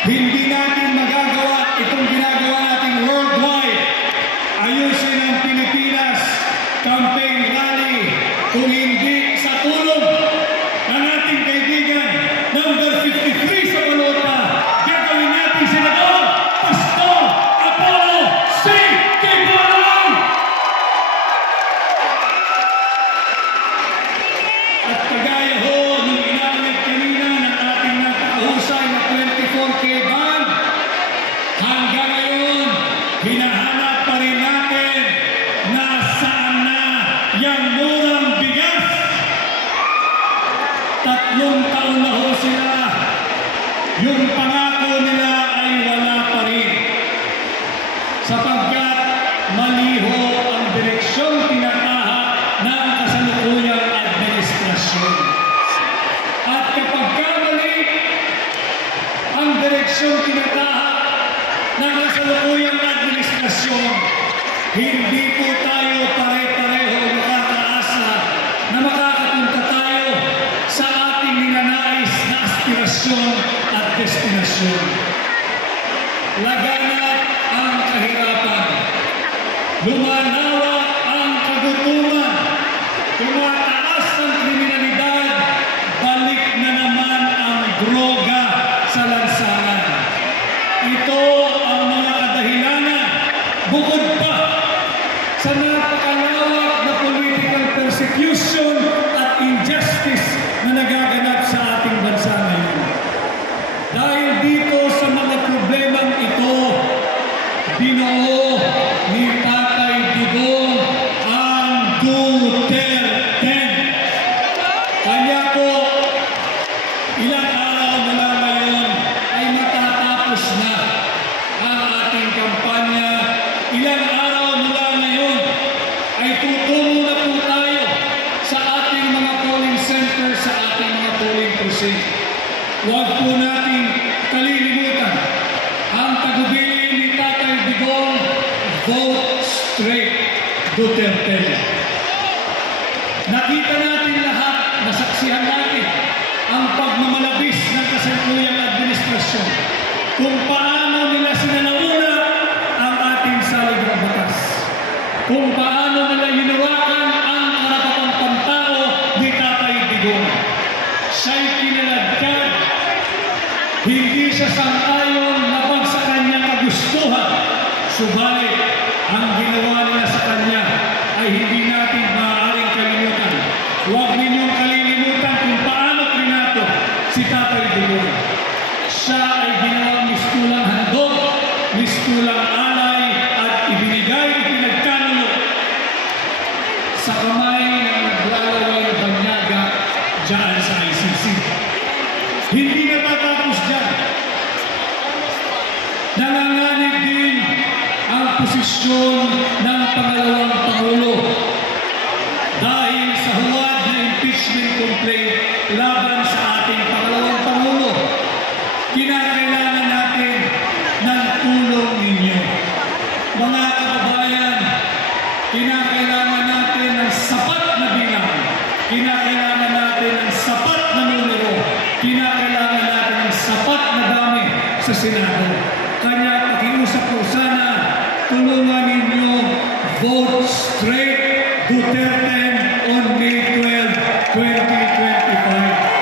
Hindi natin magagawa itong ginagawa natin worldwide. Ayusin ang Pilipinas campaign rally kung hindi sa tulong ng ating kaibigan number 53 sa balota. Gagawin natin Senador Pastor Apollo C. Kibuloy! At kagaya ho nung inaalit kanina ng ating napakahusay na 24K band, hanggang ngayon hinahanap pa rin natin nasaan na yung murang bigas. 3 taon na ho sila. Yung pangako nila ay wala pa rin. Sapagkat mali ho ang direksyong tinatahak ng kasalukuyang administrasyon. At kapag mali ang direksyong tinatahak ng kasalukuyang administrasyon, hindi po tayo pare-pareho makakaasa na makakapunta tayo sa ating ninanais na aspirasyon at destinasyon. Laganap ang kahirapan, lumalawak ang kagutuman, tumataas ang kriminalidad, balik na naman ang droga sa lansangan. Ito ang mga kadahilanan, bukod pa sa napakalawak na political persecution at injustice na nagaganap sa ating bansa ngayon. Dahil dito sa mga problemang ito, binuo ni Tatay Digong ang Duterte. Kanya po, ilang araw mula ngayon ay matatapos na ang ating kampanya. Ilang araw mula ngayon ay tutungo na po tayo sa ating mga polling center, sa ating mga polling precinct. Huwag po natin kalilimutan ang tagubilin ni Tatay Digong, vote straight Duterte. Nakita natin lahat, nasaksihan natin ang pagmamalabis ng kasalukuyang administrasyon, kung paano nila sinalauna ang ating salig na batas, kung paano nila hinawakan ang karapatang pantao ni Tatay Digong. Siya'y kinalagkad, hindi siya sang-ayon labag sa kanyang kagustuhan, subalit ang ginawa nila sa kanya ay hindi natin maaaring kalimutan. Huwag ninyong kalilimutan kung paano trinato si Tatay Digong. Siya ay ginawang mistulang handog, mistulang alay, at ipinagkanulo sa kamay ng naglalaway na banyaga dyan sa ICC. Hindi natatapos dyan. Nanganganib din ang posisyon ng pangalawang Pangulo dahil sa huwad na impeachment complaint laban sa ating pangalawang Pangulo. Kinakailangan natin ng tulong ninyo. Mga kababayan, kinakailangan natin ng sapat na bilang, kinakailangan natin ng sapat na numero, kinakailangan natin ng sapat na dami sa Senado. Kanya pakiusap ko sana, tulungan ninyo, vote straight Duterte on May 12, 2025.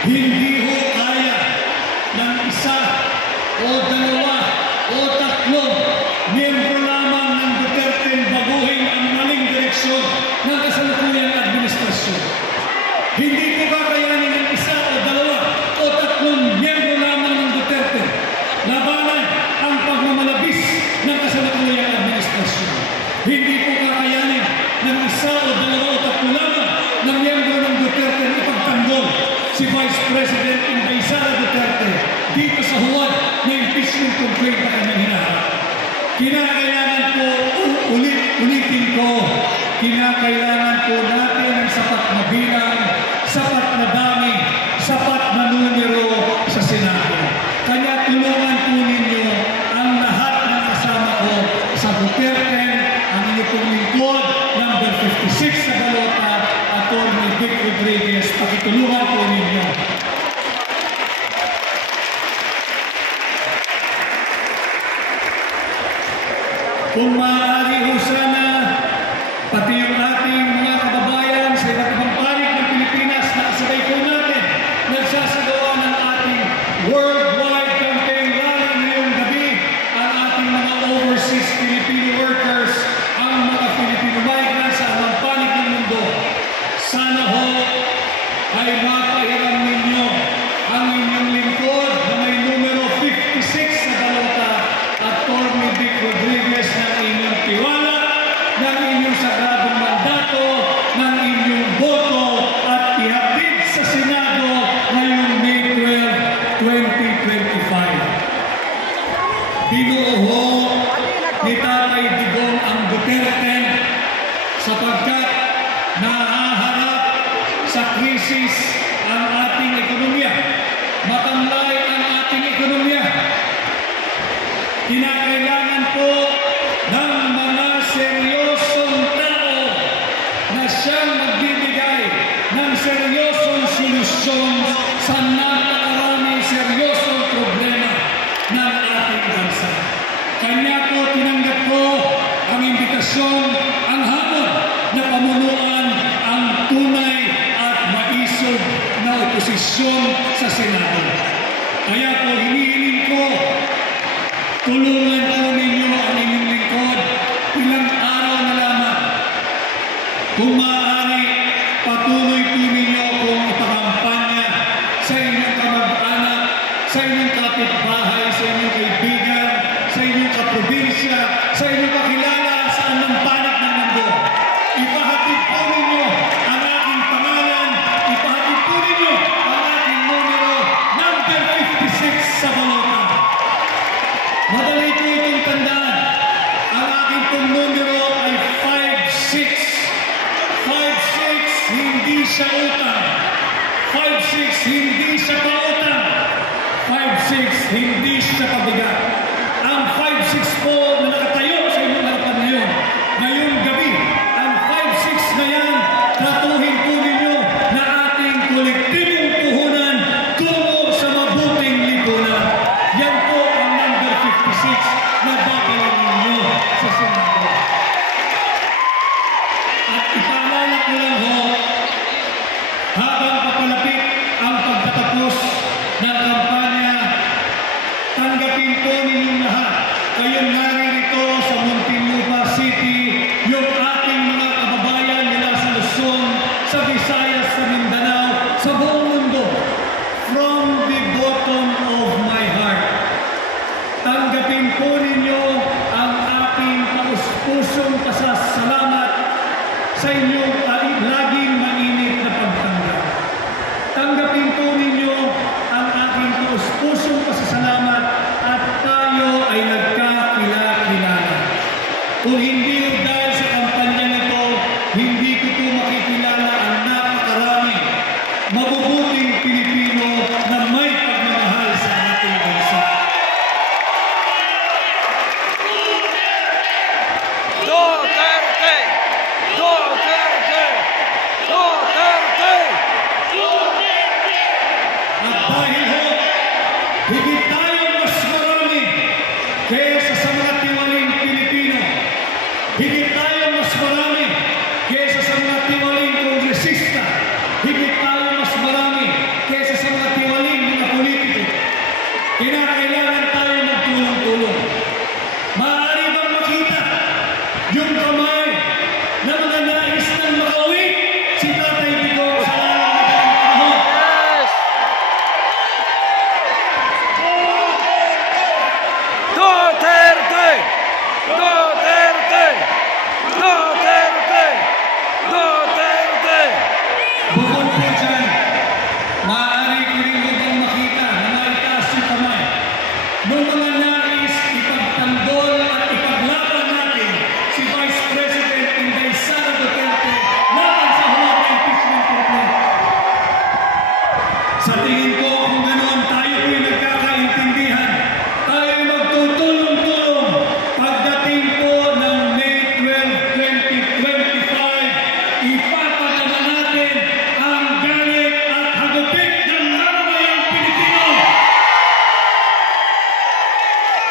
Hindi ho kaya ng isa o dalawa o 3 miyembro lamang ng Duterte baguhin ang maling direksyon ng kasalukuyang administrasyon. Hindi ko kakayanin ng isa o dalawa o 3 miyembro lamang ng Duterte labanan ang pagmamalabis ng kasalukuyang administrasyon. Hindi ko kakayanin ng isa o dalawa o 3 lamang ng miyembro ng Duterte ipagtanggol si Vice President Inday Sara Duterte dito sa huwad na impeachment complaint na kanyang hinaharap. Kinakailangan po, ulitin ko, kinakailangan po natin ang sapat na bilang, sapat na dami, sapat na numero sa Senado. Kaya tulungan po Kung maaari ho sana, pati yung ating mga kababayan sa iba't ibang panig ng Pilipinas na kasabay po natin nagsasagawa ng ating worldwide campaign rally ngayong gabi, ang ating mga overseas Filipino workers, ang mga Filipino migrants sa ibang panig ng mundo. Sana ho ay mapahiram ninyo ang inyong lingkod na may numero 56 sa balota at Torme Vic Rodriguez ng inyong tiwala, ng inyong sagradong mandato, ng inyong boto at ihatid sa Senado ngayong May 12, 2025. Binuo ho ni Tatay Digong ang Duterte sapagkat nahaharap sa krisis ang ating ekonomiya. Matamlay ang ating ekonomiya. Kinakailangan po ng mga seryosong tao na siyang magbibigay ng seryosong solusyon sa napakaraming seryosong problema ng ating bansa. Kanya po tinanggap ko ang imbitasyon, ang hamon na pamunuan ang tunay at maisog na oposisyon sa Senado. Kaya po hinihiling ko, tulungan po ninyo ang inyong lingkod ilang araw na lamang. Kung maaari, patuloy po ninyo kung ipakampanya sa inyong kamag-anak, sa inyong kapitbahay, sa inyong kaibigan, sa inyong kaprobinsya, sa inyong kakilala sa anong panig ng mundo. Ipahatid po ninyo ang aking pangalan, ipahatid po ninyo ang aking numero, number 56 sa balota. Madali po itong tandaan. Ang aking pong numero ay 56. 56, hindi siya utang. 56, hindi siya pautang. 56, hindi siya pabigat. Ang 56 po na nakatayo sa inyong harapan ngayon, ngayong gabi, ang 56 na yan, tratuhin po ninyo na ating kolektibong puhunan tungo sa mabuting lipunan. Yan po ang number 56 na babalan ninyo sa Senado. At ipaalala ko lang ho, habang papalapit ang pagtatapos ng kampanya, tanggapin po ninyong lahat. Kayong naririto sa Muntinlupa City, yung ating mga kababayan mula sa Luzon, sa Visayas, sa Mindanao, sa buong mundo. From the bottom of my heart, tanggapin po ninyo ang aking taus-pusong pasasalamat sa inyong laging mainit na pagtanggap. Tanggapin po ninyo ang aking taus-pusong pasasalamat at tayo ay nagkakilala. Kung hindi dahil sa kampanya na ito, hindi ko po makikilala ang napakaraming mabubuting Pilipino na may pagmamahal sa ating bansa. Duterte! Duterte! Duterte! At dahil ho, higit tayong mas marami kaysa sa mga tiwaling Pilipino. Higit tayong mas marami kaysa sa mga tiwaling kongresista. Higit tayong mas marami kaysa sa mga tiwaling mga politiko.